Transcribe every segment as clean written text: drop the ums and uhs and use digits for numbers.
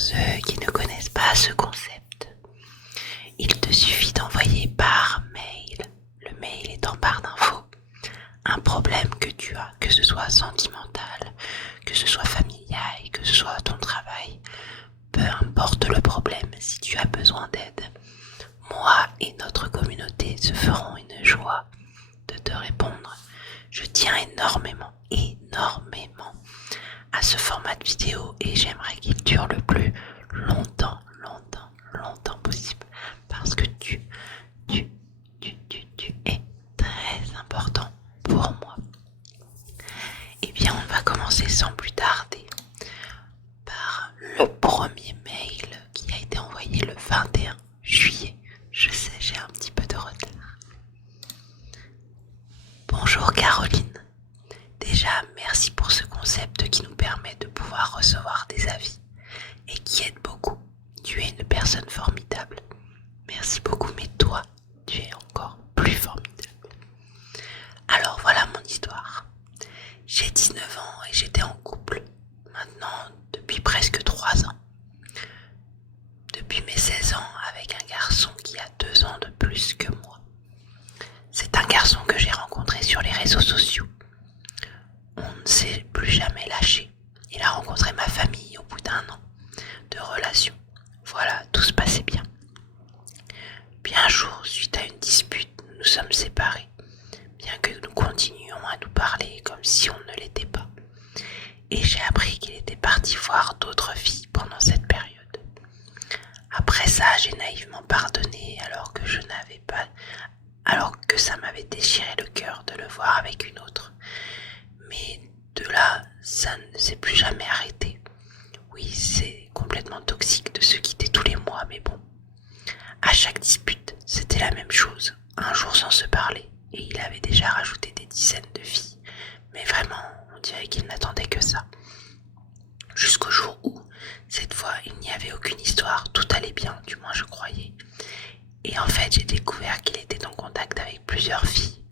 ceux qui ne connaissent pas ce concept, il te suffit d'envoyer par mail, le mail est en barre d'infos, un problème que tu as, que ce soit sentimental, que ce soit familial, que ce soit à ton travail, peu importe le problème, si tu as besoin d'aide, moi et notre communauté se feront une joie de te répondre. Je tiens énormément à ce format de vidéo et j'aimerais qu'il dure le plus longtemps possible parce que tu es très important pour moi. Eh bien, on va commencer sans plus tarder par le premier mail qui a été envoyé le 21 juillet. Je sais, j'ai un petit peu de retard. Bonjour Caroline. Déjà, merci pour ce concept qui nous permet de pouvoir recevoir des avis et qui aide beaucoup. Tu es une personne formidable. Merci beaucoup, mais toi, tu es encore plus formidable. Alors voilà mon histoire. J'ai 19 ans et j'étais en couple maintenant depuis presque 3 ans. Depuis mes 16 ans avec un garçon qui a 2 ans de plus que moi. C'est un garçon que j'ai rencontré sur les réseaux sociaux. On ne s'est plus jamais lâché. Il a rencontré ma famille au bout d'1 an de relation. Voilà, tout se passait bien. Puis un jour, suite à une dispute, nous nous sommes séparés, bien que nous continuions à nous parler comme si on ne l'était pas. Et j'ai appris qu'il était parti voir d'autres filles pendant cette période. Après ça, j'ai naïvement pardonné alors que ça m'avait déchiré le cœur de le voir avec une autre. Mais de là, ça ne s'est plus jamais arrêté. Oui, c'est complètement toxique de se quitter tous les mois, mais bon. À chaque dispute, c'était la même chose. Un jour sans se parler, et il avait déjà rajouté des dizaines de filles. Mais vraiment, on dirait qu'il n'attendait que ça. Jusqu'au jour où, cette fois, il n'y avait aucune histoire, tout allait bien, du moins je croyais. Et en fait, j'ai découvert qu'il était en contact avec plusieurs filles,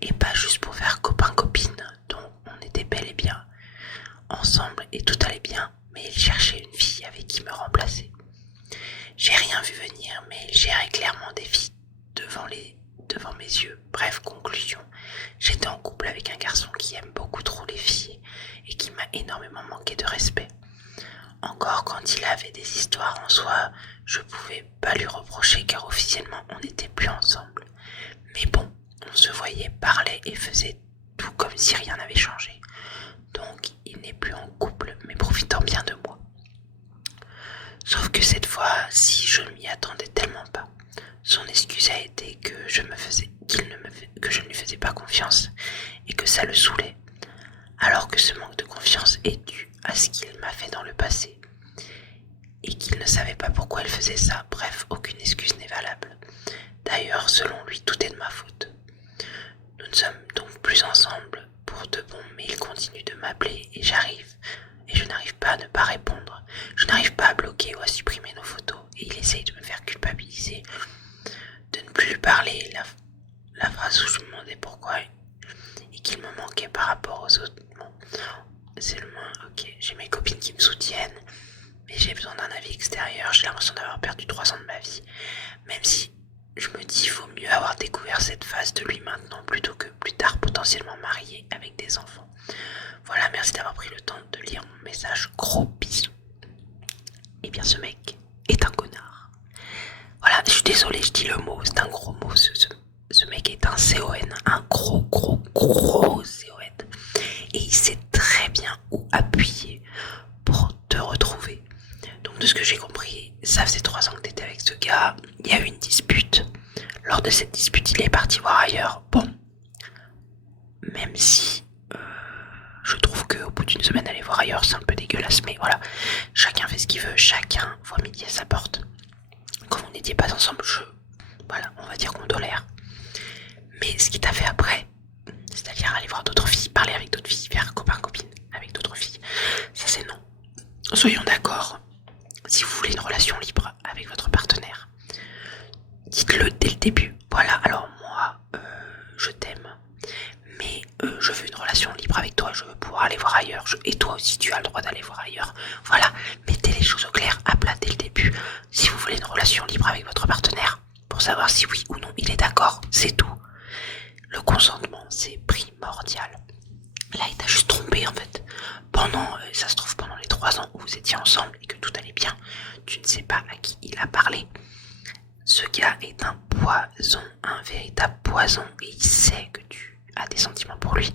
et pas juste pour faire copain-copine, dont on était bel et bien ensemble et tout allait bien, mais il cherchait une fille avec qui me remplacer. J'ai rien vu venir, mais il gérait clairement des filles devant mes yeux. Bref, conclusion, j'étais en couple avec un garçon qui aime beaucoup trop les filles et qui m'a énormément manqué de respect. Encore quand il avait des histoires en soi, je pouvais pas lui reprocher car officiellement on n'était plus ensemble. Mais bon, on se voyait, parlait et faisait tout comme si rien n'avait changé. Donc il n'est plus en couple mais profitant bien de moi. Sauf que cette fois-ci je ne m'y attendais tellement pas. Son excuse a été que je ne lui faisais pas confiance et que ça le saoulait. Alors que ce manque de confiance est dû à ce qu'il m'a fait dans le passé et qu'il ne savait pas pourquoi il faisait ça. Bref, aucune excuse n'est valable. D'ailleurs, selon lui, tout est de ma faute. Nous ne sommes donc plus ensemble pour de bon, mais il continue de m'appeler et je n'arrive pas à ne pas répondre. Je n'arrive pas à bloquer ou à supprimer nos photos et il essaye de me faire culpabiliser, de ne plus lui parler. La phrase où je me demandais pourquoi et qu'il me manquait par rapport aux autres. Bon, c'est le moins, ok, j'ai mes copines qui me soutiennent, mais j'ai besoin d'un avis extérieur. J'ai l'impression d'avoir perdu 3 ans de ma vie, même si je me dis il vaut mieux avoir découvert cette phase de lui maintenant plutôt que plus tard potentiellement marié avec des enfants. Voilà, merci d'avoir pris le temps de lire mon message. Gros bisous. Eh bien ce mec est un connard. Voilà, je suis désolée, je dis le mot, c'est un gros mot. Ce mec est un CON, un gros CON. Et il sait très bien où appuyer pour te retrouver. Donc de ce que j'ai compris, ça faisait 3 ans que tu étais avec ce gars, il y a eu une dispute. Lors de cette dispute, il est parti voir ailleurs. Bon, même si je trouve qu'au bout d'une semaine, aller voir ailleurs, c'est un peu dégueulasse. Mais voilà, chacun fait ce qu'il veut, chacun voit midi à sa porte. Quand vous n'étiez pas ensemble, voilà, on va dire qu'on tolère. Mais ce qu'il t'a fait après, c'est-à-dire aller voir d'autres filles, parler avec d'autres filles, faire copain-copine avec d'autres filles, ça c'est non. Soyons d'accord, si vous voulez une relation libre avec votre partenaire, dites-le dès le début. Voilà, alors moi, je t'aime, mais je veux une relation libre avec toi, je veux pouvoir aller voir ailleurs, et toi aussi tu as le droit d'aller voir ailleurs. Voilà, mettez les les choses au clair, à plat dès le début. Si vous voulez une relation libre avec votre partenaire, pour savoir si oui ou non il est d'accord, c'est tout. Le consentement, c'est primordial. Là, il t'a juste trompé en fait. Ça se trouve, pendant les 3 ans où vous étiez ensemble et que tout allait bien, tu ne sais pas à qui il a parlé. Ce gars est un poison, un véritable poison, et il sait que tu as des sentiments pour lui.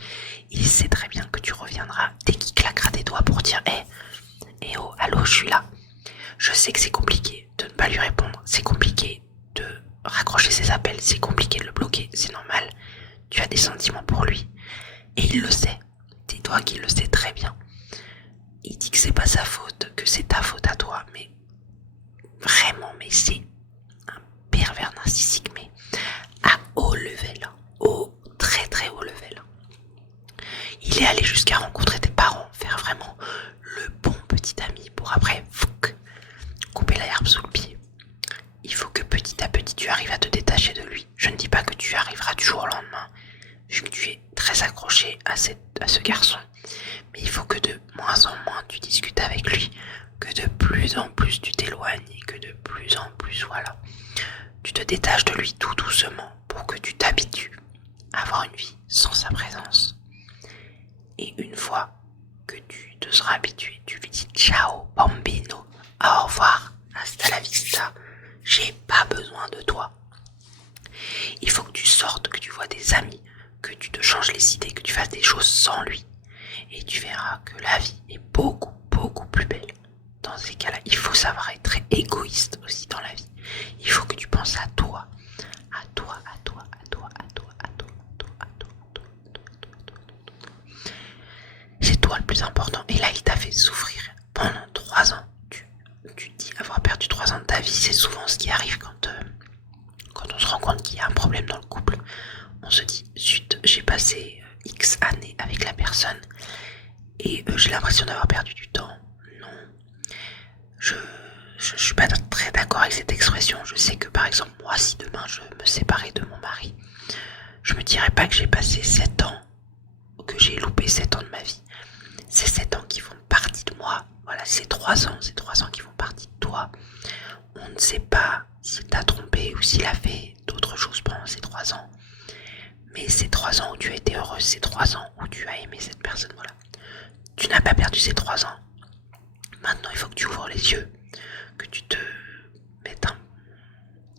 Il sait très bien que tu reviendras dès qu'il claquera des doigts pour dire oh, allô, je suis là. Je sais que c'est compliqué de ne pas lui répondre, c'est compliqué de raccrocher ses appels, c'est compliqué de le bloquer, c'est normal. Tu as des sentiments pour lui, et il le sait. Dis-toi qu'il le sait très bien. Il dit que c'est pas sa faute, que c'est ta faute à toi, mais vraiment, mais c'est un pervers narcissique, mais à haut level, au très très haut level. Il est allé jusqu'à rencontrer tes parents, faire vraiment le bon petit ami pour après couper la herbe sous le pied. Il faut que petit à petit tu arrives à te détacher de lui. Je ne dis pas que tu arriveras du jour au lendemain, vu que tu es très accroché à ce garçon. Mais il faut que de moins en moins tu discutes avec lui, que de plus en plus tu t'éloignes et que de plus en plus, voilà, tu te détaches de lui tout doucement pour que tu t'habitues à avoir une vie sans sa présence. Et une fois que tu te seras habitué, tu lui dis ciao bambino, au revoir, hasta la vista, j'ai pas besoin de toi. Il faut que tu sortes, que tu vois des amis, que tu te changes les idées, que tu fasses des choses sans lui. Et tu verras que la vie est beaucoup, beaucoup plus belle. Dans ces cas-là, il faut savoir être très égoïste aussi dans la vie. Il faut que tu penses à toi. À toi, à toi, à toi, à toi, à toi, à toi, à toi, à toi, à toi, à toi, à toi. C'est toi le plus important. Et là, il t'a fait souffrir pendant 3 ans. Tu te dis avoir perdu 3 ans de ta vie, c'est souvent ce qui arrive quand on se rend compte qu'il y a un problème dans le couple. On se dit, zut, j'ai passé X années avec la personne et j'ai l'impression d'avoir perdu du temps. Non, je suis pas très d'accord avec cette expression. Je sais que par exemple, moi, si demain je me séparais de mon mari, je me dirais pas que j'ai passé 7 ans, ou que j'ai loupé 7 ans de ma vie. C'est 7 ans qui font partie de moi. Voilà, c'est 3 ans qui font partie de toi. On ne sait pas s'il t'a trompé ou s'il a fait d'autres choses pendant ces 3 ans. Mais ces 3 ans où tu as été heureuse, ces 3 ans où tu as aimé cette personne, voilà. Tu n'as pas perdu ces 3 ans. Maintenant, il faut que tu ouvres les yeux, que tu te mettes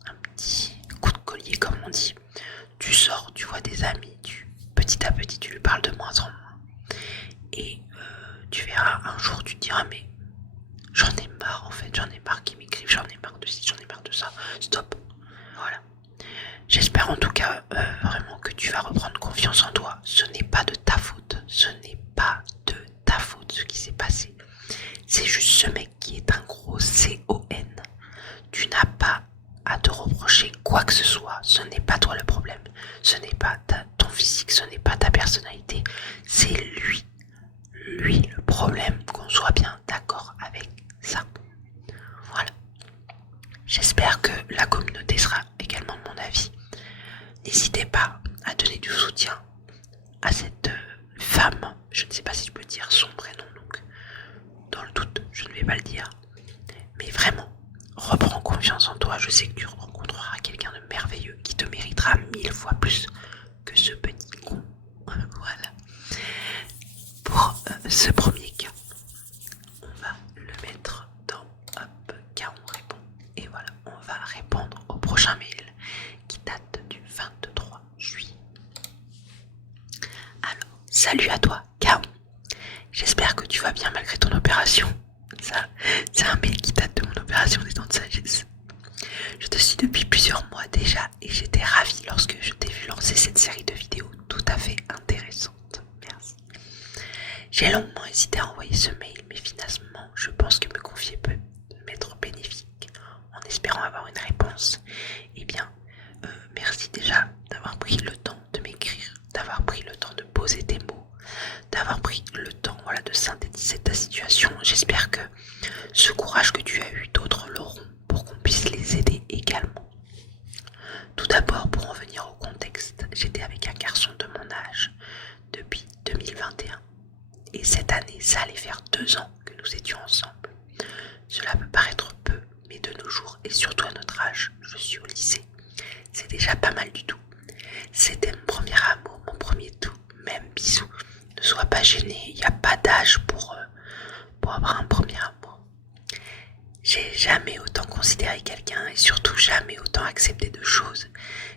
un petit coup de collier, comme on dit. Tu sors, tu vois des amis, petit à petit, tu lui parles de moins en moins. Et tu verras, un jour, tu te diras, mais j'en ai marre en fait, j'en ai marre qu'ils m'écrivent, j'en ai marre de ci, j'en ai marre de ça. Stop. Voilà. J'espère en tout cas vraiment que tu vas reprendre confiance en toi. Ce n'est pas de ta faute. Ce n'est pas de ta faute ce qui s'est passé. C'est juste ce mec qui est un gros CON. Tu n'as pas à te reprocher quoi que ce soit. Ce n'est pas toi le problème. Ce n'est pas ton physique, ce n'est pas ta personnalité. C'est lui. Lui le problème, qu'on soit bien d'accord avec ça. Voilà. J'espère que la communauté sera également de mon avis. N'hésitez pas à donner du soutien à cette femme. Je ne sais pas si je peux dire son prénom, donc dans le doute, je ne vais pas le dire. Mais vraiment, reprends confiance en toi. Je sais que tu rencontreras quelqu'un de merveilleux qui te méritera 1000 fois plus que ce petit con. Voilà. Pour ce premier cas, on va le mettre dans car on répond. Et voilà, on va répondre au prochain mail qui date du 23 juillet. Alors, salut à toi, K.O. J'espère que tu vas bien malgré ton opération. Ça, c'est un mail qui date de mon opération des dents de sagesse. Je te suis depuis plusieurs mois déjà et j'étais ravie lorsque je t'ai vu lancer cette série de vidéos tout à fait intéressante. Merci. J'ai longuement hésité à envoyer ce mail, mais finalement, je pense que me confier peut m'être bénéfique en espérant avoir une réponse. Eh bien, merci déjà d'avoir pris le temps de m'écrire, d'avoir pris le temps de poser tes mots, d'avoir pris le temps, voilà, de synthétiser ta situation. J'espère que ce courage que tu as eu, d'autres l'auront pour qu'on puisse les aider également. Tout d'abord, pour en venir au contexte, j'étais avec un garçon de mon âge depuis 2021. Et cette année, ça allait faire 2 ans que nous étions ensemble. Cela peut paraître peu, mais de nos jours, et surtout à notre âge, je suis au lycée, c'est déjà pas mal du tout. C'était mon premier amour, mon premier tout, même bisou. Ne sois pas gêné, il n'y a pas d'âge pour avoir un premier amour. J'ai jamais autant considéré quelqu'un et surtout jamais autant accepté de choses.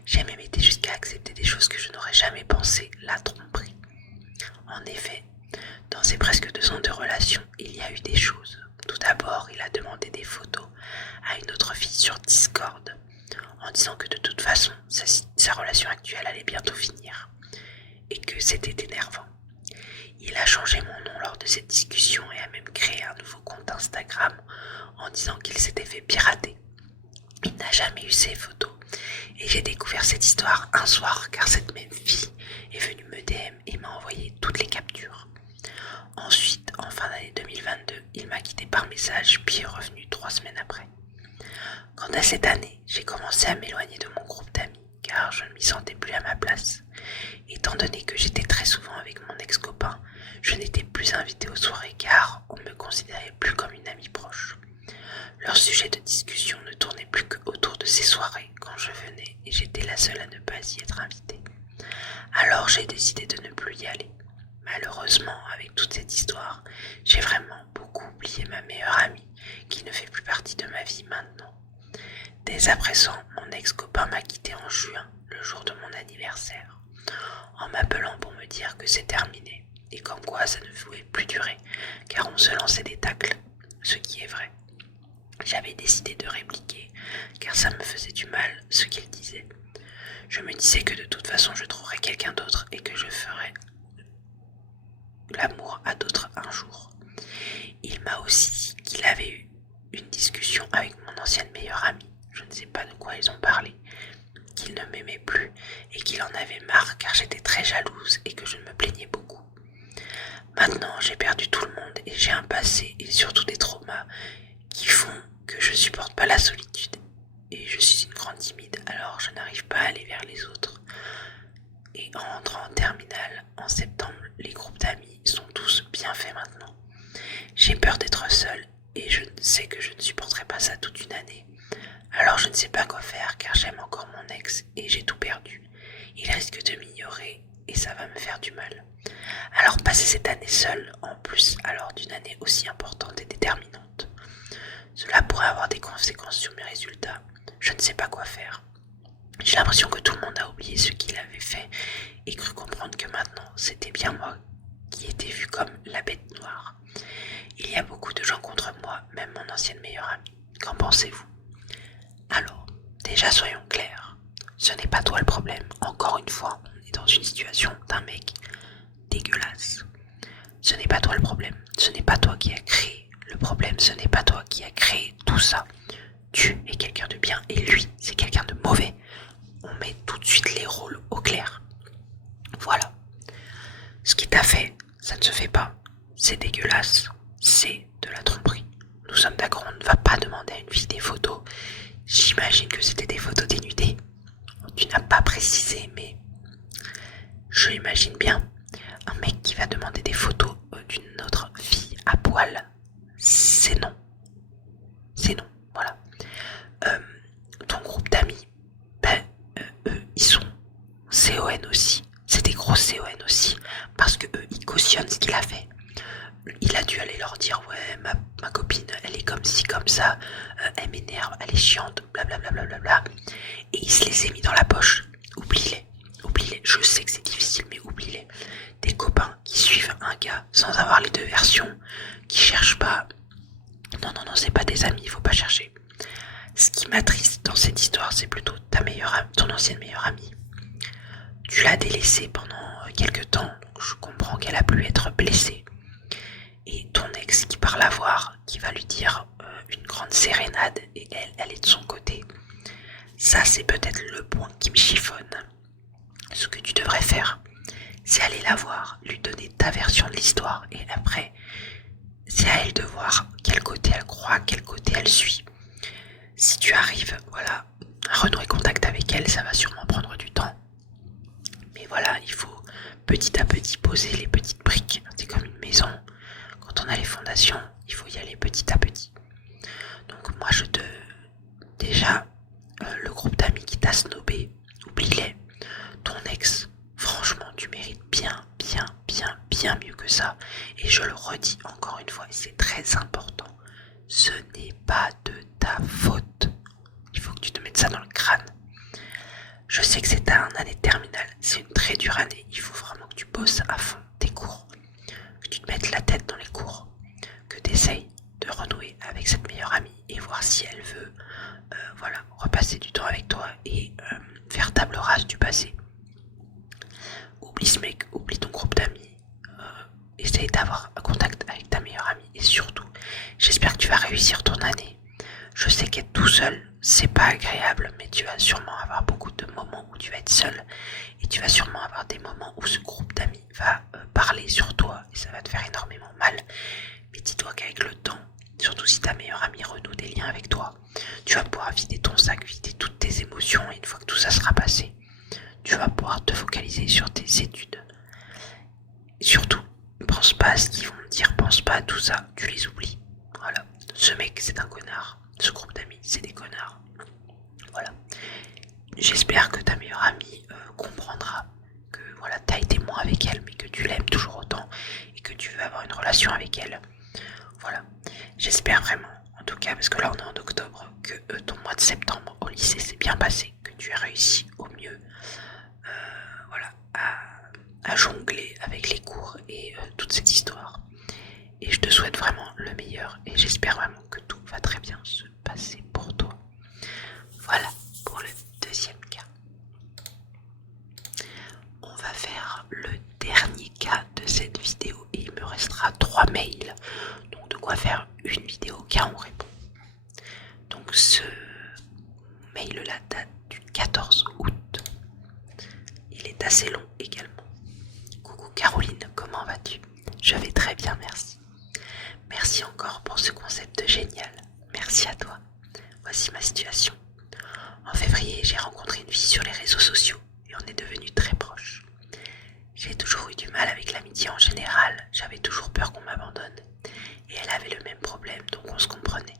J'ai même été jusqu'à accepter des choses que je n'aurais jamais pensé, la tromperie. En effet, dans ces presque 2 ans de relation, il y a eu des choses. Tout d'abord, il a demandé des photos à une autre fille sur Discord, en disant que de toute façon, sa relation actuelle allait bientôt finir, et que c'était énervant. Il a changé mon nom lors de cette discussion et a même créé un nouveau compte Instagram en disant qu'il s'était fait pirater. Il n'a jamais eu ces photos, et j'ai découvert cette histoire un soir car cette même fille est venue me DM et m'a envoyé toutes les captures. Ensuite, en fin d'année 2022, il m'a quitté par message puis est revenu 3 semaines après. Quant à cette année, j'ai commencé à m'éloigner de mon groupe d'amis car je ne m'y sentais plus à ma place. Étant donné que j'étais très souvent avec mon ex-copain, je n'étais plus invitée aux soirées car on ne me considérait plus comme une amie proche. Leur sujet de discussion ne tournait plus qu'autour de ces soirées quand je venais et j'étais la seule à ne pas y être invitée. Alors j'ai décidé de ne plus y aller. Malheureusement, avec toute cette histoire, j'ai vraiment beaucoup oublié ma meilleure amie qui ne fait plus partie de ma vie maintenant. Dès à présent, mon ex-copain m'a quitté en juin, le jour de mon anniversaire, en m'appelant pour me dire que c'est terminé, et comme quoi ça ne pouvait plus durer, car on se lançait des tacles, ce qui est vrai. J'avais décidé de répliquer, car ça me faisait du mal ce qu'il disait. Je me disais que de toute façon je trouverais quelqu'un d'autre et que je ferais l'amour à d'autres un jour. Il m'a aussi dit qu'il avait eu une discussion avec mon ancienne meilleure amie, je ne sais pas de quoi ils ont parlé, qu'il ne m'aimait plus et qu'il en avait marre car j'étais très jalouse et que je me plaignais beaucoup. Maintenant, j'ai perdu tout le monde et j'ai un passé et surtout des traumas qui font que je supporte pas la solitude. Et je suis une grande timide, alors je n'arrive pas à aller vers les autres. Et en rentrant en terminale, en septembre, les groupes d'amis sont tous bien faits maintenant. J'ai peur d'être seule et je sais que je ne supporterai pas ça toute une année. Alors je ne sais pas quoi faire car j'aime encore mon ex et j'ai tout perdu. Il risque de m'ignorer et ça va me faire du mal. Alors passer cette année seule, en plus alors d'une année aussi importante et déterminante, cela pourrait avoir des conséquences sur mes résultats. Je ne sais pas quoi faire. J'ai l'impression que tout le monde a oublié ce qu'il avait fait et cru comprendre que maintenant c'était bien moi qui était vue comme la bête noire. Il y a beaucoup de gens contre moi, même mon ancienne meilleure amie. Qu'en pensez-vous? Alors, déjà soyons clairs, ce n'est pas toi le problème. Encore une fois, on est dans une situation d'un mec dégueulasse. Ce n'est pas toi le problème, ce n'est pas toi qui as créé le problème, ce n'est pas toi qui as créé tout ça. Tu es quelqu'un de bien et lui, c'est quelqu'un de mauvais. On met tout de suite les rôles au clair. Voilà. Ce qui t'a fait, ça ne se fait pas. C'est dégueulasse. C'est de la tromperie. Nous sommes d'accord, on ne va pas demander à une fille des photos. J'imagine que c'était des photos dénudées. Tu n'as pas précisé, mais je l'imagine bien. Un mec qui va demander des photos d'une autre fille à poil, c'est non. C'est non, voilà. Ton groupe d'amis, eux, ils sont CON aussi. C'est des gros CON aussi. Parce que eux, ils cautionnent ce qu'il a fait. Il a dû aller leur dire, ouais, ma copine, elle est comme ci, comme ça, elle m'énerve, elle est chiante, blablabla. Et il se les est mis dans la poche. Oublie-les. Je sais que c'est difficile, mais oublie-les. Des copains qui suivent un gars sans avoir les 2 versions, qui cherchent pas. Non, c'est pas des amis, il faut pas chercher. Ce qui m'attriste dans cette histoire, c'est plutôt ton ancienne meilleure amie. Tu l'as délaissée pendant quelques temps, donc je comprends qu'elle a pu être blessée. Et ton ex qui part la voir, qui va lui dire une grande sérénade, et elle est de son côté. Ça, c'est peut-être le point qui me chiffonne. Ce que tu devrais faire, c'est aller la voir, lui donner ta version de l'histoire, et après, c'est à elle de voir quel côté elle croit, quel côté elle suit. Si tu arrives, voilà, à renouer contact avec elle, ça va sûrement prendre du temps. Mais voilà, il faut petit à petit poser les petites briques. C'est comme une maison. Quand on a les fondations, il faut y aller petit à petit. Et je le redis encore une fois, et c'est très important, ce n'est pas de ta faute. Il faut que tu te mettes ça dans le crâne. Je sais que c'est un année de terminale, c'est une très dure année, il faut vraiment que tu bosses à fond tes cours, que tu te mettes la tête dans les cours, que tu essayes de renouer avec cette meilleure amie et voir si elle veut repasser du temps avec toi et faire table rase du passé. Oublie ce mec, oublie ton groupe d'amis, essaye d'avoir un contact avec ta meilleure amie et surtout, j'espère que tu vas réussir ton année. Je sais qu'être tout seul, c'est pas agréable, mais tu vas sûrement avoir beaucoup de moments où tu vas être seul et tu vas sûrement avoir des moments où ce groupe d'amis va parler sur toi et ça va te faire énormément mal. Mais dis-toi qu'avec le temps, surtout si ta meilleure amie renoue des liens avec toi, tu vas pouvoir vider ton sac, vider toutes tes émotions et une fois que tout ça sera passé, tu vas pouvoir te focaliser sur tes études. Et surtout, pense pas à ce qu'ils vont te dire, pense pas à tout ça, tu les oublies. Voilà, ce mec c'est un connard, ce groupe d'amis c'est des connards. Voilà. J'espère que ta meilleure amie comprendra que voilà, t'as été moins avec elle, mais que tu l'aimes toujours autant et que tu veux avoir une relation avec elle. Voilà. J'espère vraiment, en tout cas, parce que là on est en octobre, que ton mois de septembre au lycée s'est bien passé, que tu as réussi au mieux à jongler avec les cours et toute cette histoire. Et je te souhaite vraiment le meilleur et j'espère vraiment que tout va très bien se passer pour toi. Voilà pour le deuxième cas. On va faire le dernier cas de cette vidéo et il me restera 3 mails. Donc de quoi faire une vidéo car on répond. Donc ce mail-là date du 14 août. Il est assez long également. Coucou Caroline, comment vas-tu? Je vais très bien, merci. Merci encore pour ce concept génial. Merci à toi. Voici ma situation. En février, j'ai rencontré une fille sur les réseaux sociaux et on est devenus très proches. J'ai toujours eu du mal avec l'amitié en général, j'avais toujours peur qu'on m'abandonne. Et elle avait le même problème, donc on se comprenait.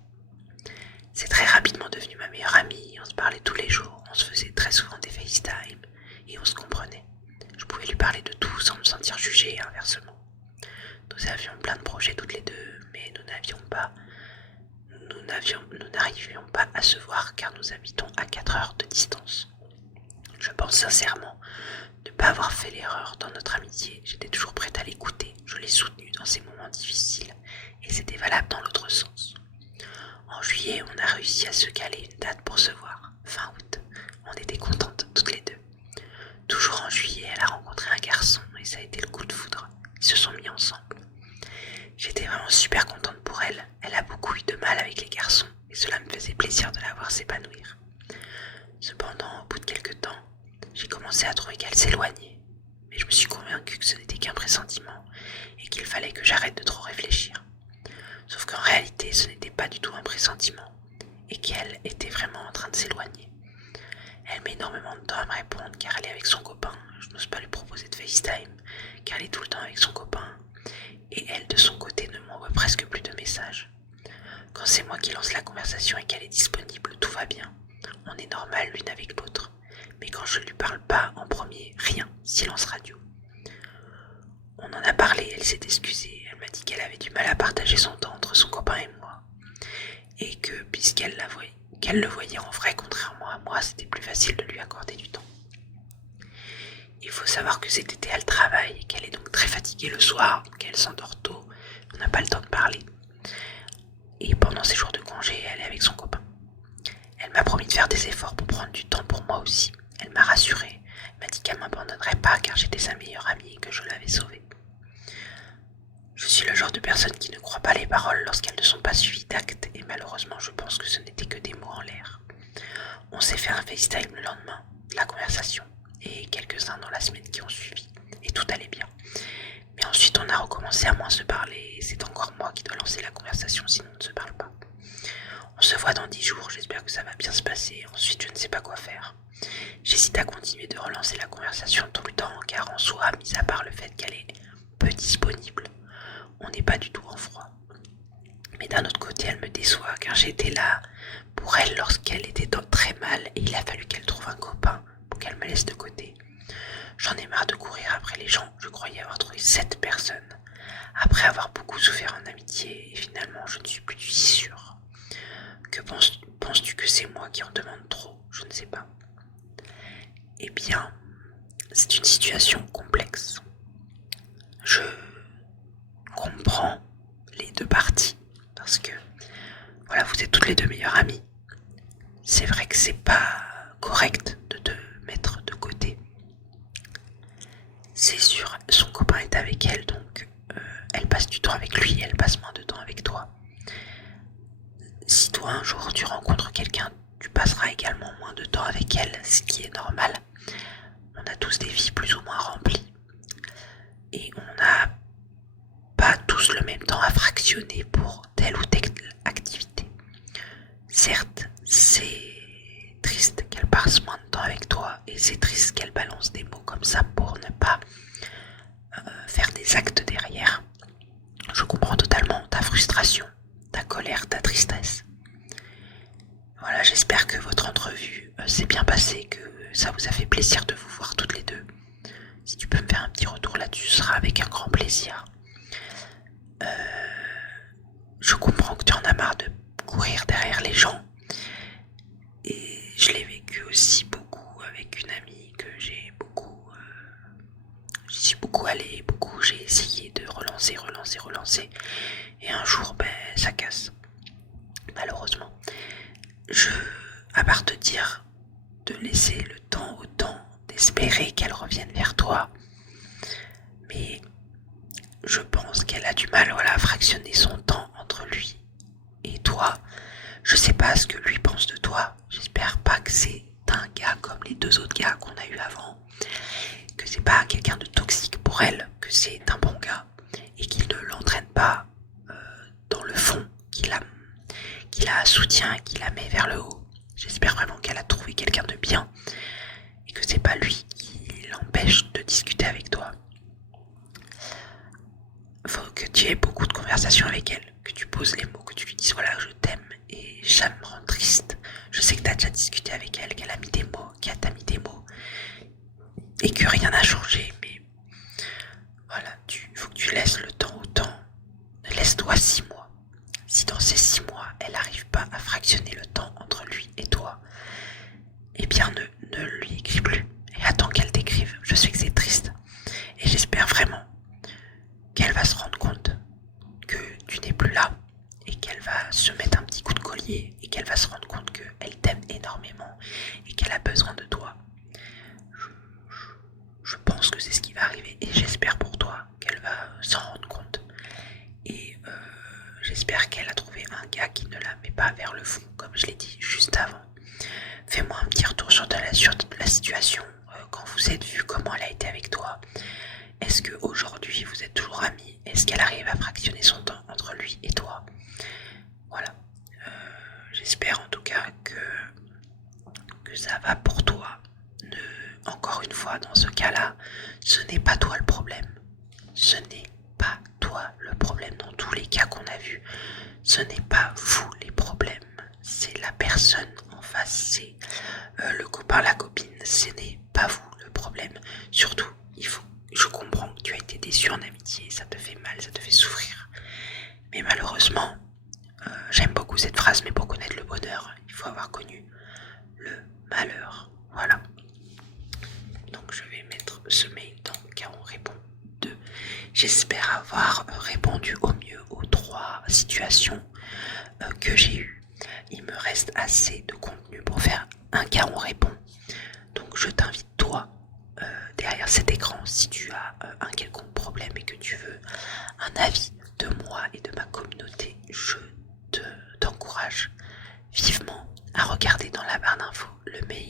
C'est très rapidement devenu ma meilleure amie, on se parlait tous les jours, on se faisait très souvent des FaceTime et on se comprenait. Je pouvais lui parler de tout sans me sentir jugée et inversement. Nous avions plein de projets toutes les deux, mais nous n'arrivions pas à se voir car nous habitons à 4 heures de distance. Je pense sincèrement ne pas avoir fait l'erreur dans notre amitié, j'étais toujours prête à l'écouter, je l'ai soutenue dans ces moments difficiles et c'était valable dans l'autre sens. En juillet, on a réussi à se caler une date pour se voir, fin août. On était contentes toutes les deux. Toujours en juillet, elle a rencontré un garçon et ça a été le coup de foudre. Ils se sont mis ensemble. J'étais vraiment super contente pour elle. Elle a beaucoup eu de mal avec les garçons et cela me faisait plaisir de la voir s'épanouir. Cependant, au bout de quelques temps, j'ai commencé à trouver qu'elle s'éloignait. Mais je me suis convaincue que ce n'était qu'un pressentiment et qu'il fallait que j'arrête de trop réfléchir. Sauf qu'en réalité, ce n'était pas du tout un pressentiment et qu'elle était vraiment en train de s'éloigner. Elle met énormément de temps à me répondre car elle est avec son copain. Je n'ose pas lui proposer de FaceTime car elle est tout le temps avec son copain. Et elle, de son côté, ne m'envoie presque plus de messages. Quand c'est moi qui lance la conversation et qu'elle est disponible, tout va bien. On est normal l'une avec l'autre. Mais quand je ne lui parle pas en premier, rien, silence radio. On en a parlé, elle s'est excusée. Elle m'a dit qu'elle avait du mal à partager son temps entre son copain et moi. Et que, puisqu'elle qu'elle le voyait en vrai, contrairement à moi, c'était plus facile de lui accorder du temps. Il faut savoir que cet été elle travaille et qu'elle est donc très fatiguée le soir, donc elle s'endort tôt, on n'a pas le temps de parler. Et pendant ses jours de congé, elle est avec son copain. Elle m'a promis de faire des efforts pour prendre du temps pour moi aussi. Elle m'a rassurée, m'a dit qu'elle ne m'abandonnerait pas car j'étais sa meilleure amie et que je l'avais sauvée. Je suis le genre de personne qui ne croit pas les paroles lorsqu'elles ne sont pas suivies d'actes et malheureusement je pense que ce n'était que des mots en l'air. On s'est fait un FaceTime le lendemain de la conversation et quelques-uns dans la semaine qui ont suivi et tout allait bien. Mais ensuite on a recommencé à moins se parler et c'est encore moi qui dois lancer la conversation sinon on ne se parle pas. On se voit dans 10 jours, j'espère que ça va bien se passer, ensuite je ne sais pas quoi faire. J'hésite à continuer de relancer la conversation tout le temps car en soi, mis à part le fait qu'elle est peu disponible, on n'est pas du tout en froid. Mais d'un autre côté, elle me déçoit car j'étais là pour elle lorsqu'elle était très mal et il a fallu qu'elle trouve un copain pour qu'elle me laisse de côté. J'en ai marre de courir après les gens, je croyais avoir trouvé 7 personnes après avoir beaucoup souffert en amitié, et finalement je ne suis plus si sûr. Que penses-tu que c'est moi qui en demande trop? Je ne sais pas. Eh bien, c'est une situation complexe. Je comprends les deux parties, parce que voilà, vous êtes toutes les deux meilleures amies. C'est vrai que c'est pas correct de te mettre de côté. C'est sûr, son copain est avec elle, donc elle passe du temps avec lui, elle passe moins de temps avec toi. Si toi un jour tu rencontres quelqu'un, tu passeras également moins de temps avec elle, ce qui est normal. On a tous des vies plus ou moins remplies. Et on n'a pas tous le même temps à fractionner pour telle ou telle activité. Certes, c'est triste qu'elle passe moins de temps avec toi et c'est triste qu'elle balance des mots comme ça pour ne pas faire des actes derrière. Je comprends totalement ta frustration, ta colère, ta tristesse. Voilà, j'espère que votre entrevue s'est bien passée, que ça vous a fait plaisir de vous voir toutes les deux. Si tu peux me faire un petit retour là-dessus, ce sera avec un grand plaisir. Je comprends que tu en as marre de courir derrière les gens. Et je l'ai vécu aussi beaucoup avec une amie que j'y suis beaucoup allée, j'ai essayé de relancer. Et un jour, ça casse. Malheureusement. À part te dire de laisser le temps au temps, d'espérer qu'elle revienne vers toi. Mais je pense qu'elle a du mal à fractionner son temps entre lui et toi. Je sais pas ce que lui pense de toi. J'espère pas que c'est un gars comme les deux autres gars qu'on a eu avant. Que c'est pas quelqu'un de toxique pour elle. Que c'est un bon gars. Et qu'il ne l'entraîne pas dans le fond. Qu'il la soutient, qu'il la met vers le haut. J'espère vraiment qu'elle a trouvé quelqu'un de bien. Et que c'est pas lui qui l'empêche de discuter avec toi. Faut que tu aies beaucoup de conversations avec elle, que tu poses les mots, que tu lui dises voilà je t'aime et ça me rend triste. Je sais que tu as déjà discuté avec elle, qu'elle a mis des mots, qu'elle t'a mis des mots et que rien n'a changé, mais voilà, faut que tu laisses le temps au temps. Laisse-toi 6 mois. Si dans ces 6 mois elle n'arrive pas à fractionner le temps entre lui et toi, eh bien ne lui écris plus et attends qu'elle t'écrive. Je sais que c'est triste et j'espère vraiment qu'elle va se rendre compte que tu n'es plus là et qu'elle va se mettre un petit coup de collier et qu'elle va se rendre compte qu'elle t'aime énormément et qu'elle a besoin de toi. Je pense que c'est ce qui va arriver et j'espère pour toi qu'elle va s'en rendre compte et j'espère qu'elle a trouvé un gars qui ne la met pas vers le fond comme je l'ai dit juste avant. Fais-moi un petit retour sur la situation quand vous êtes vu, comment elle a été avec toi. Est-ce qu'aujourd'hui vous êtes toujours amis? Est-ce qu'elle arrive à fractionner son temps entre lui et toi? Voilà. J'espère en tout cas que ça va pour toi. Encore une fois, dans ce cas-là, ce n'est pas toi le problème. Ce n'est pas toi le problème dans tous les cas qu'on a vus. Ce n'est pas vous les problèmes. C'est la personne en face, c'est le copain, la copine. Ce n'est pas vous le problème. Surtout, je comprends que tu as été déçu en amitié, ça te fait mal, ça te fait souffrir. Mais malheureusement, j'aime beaucoup cette phrase, mais pour connaître le bonheur, il faut avoir connu le malheur. Voilà. Donc je vais mettre ce mail dans car on répond 2. J'espère avoir répondu au mieux aux 3 situations que j'ai eues. Il me reste assez de contenu pour faire un cas on répond. Donc je t'invite toi derrière cet écran, si tu as un quelconque problème et que tu veux un avis de moi et de ma communauté, je t'encourage vivement à regarder dans la barre d'infos le mail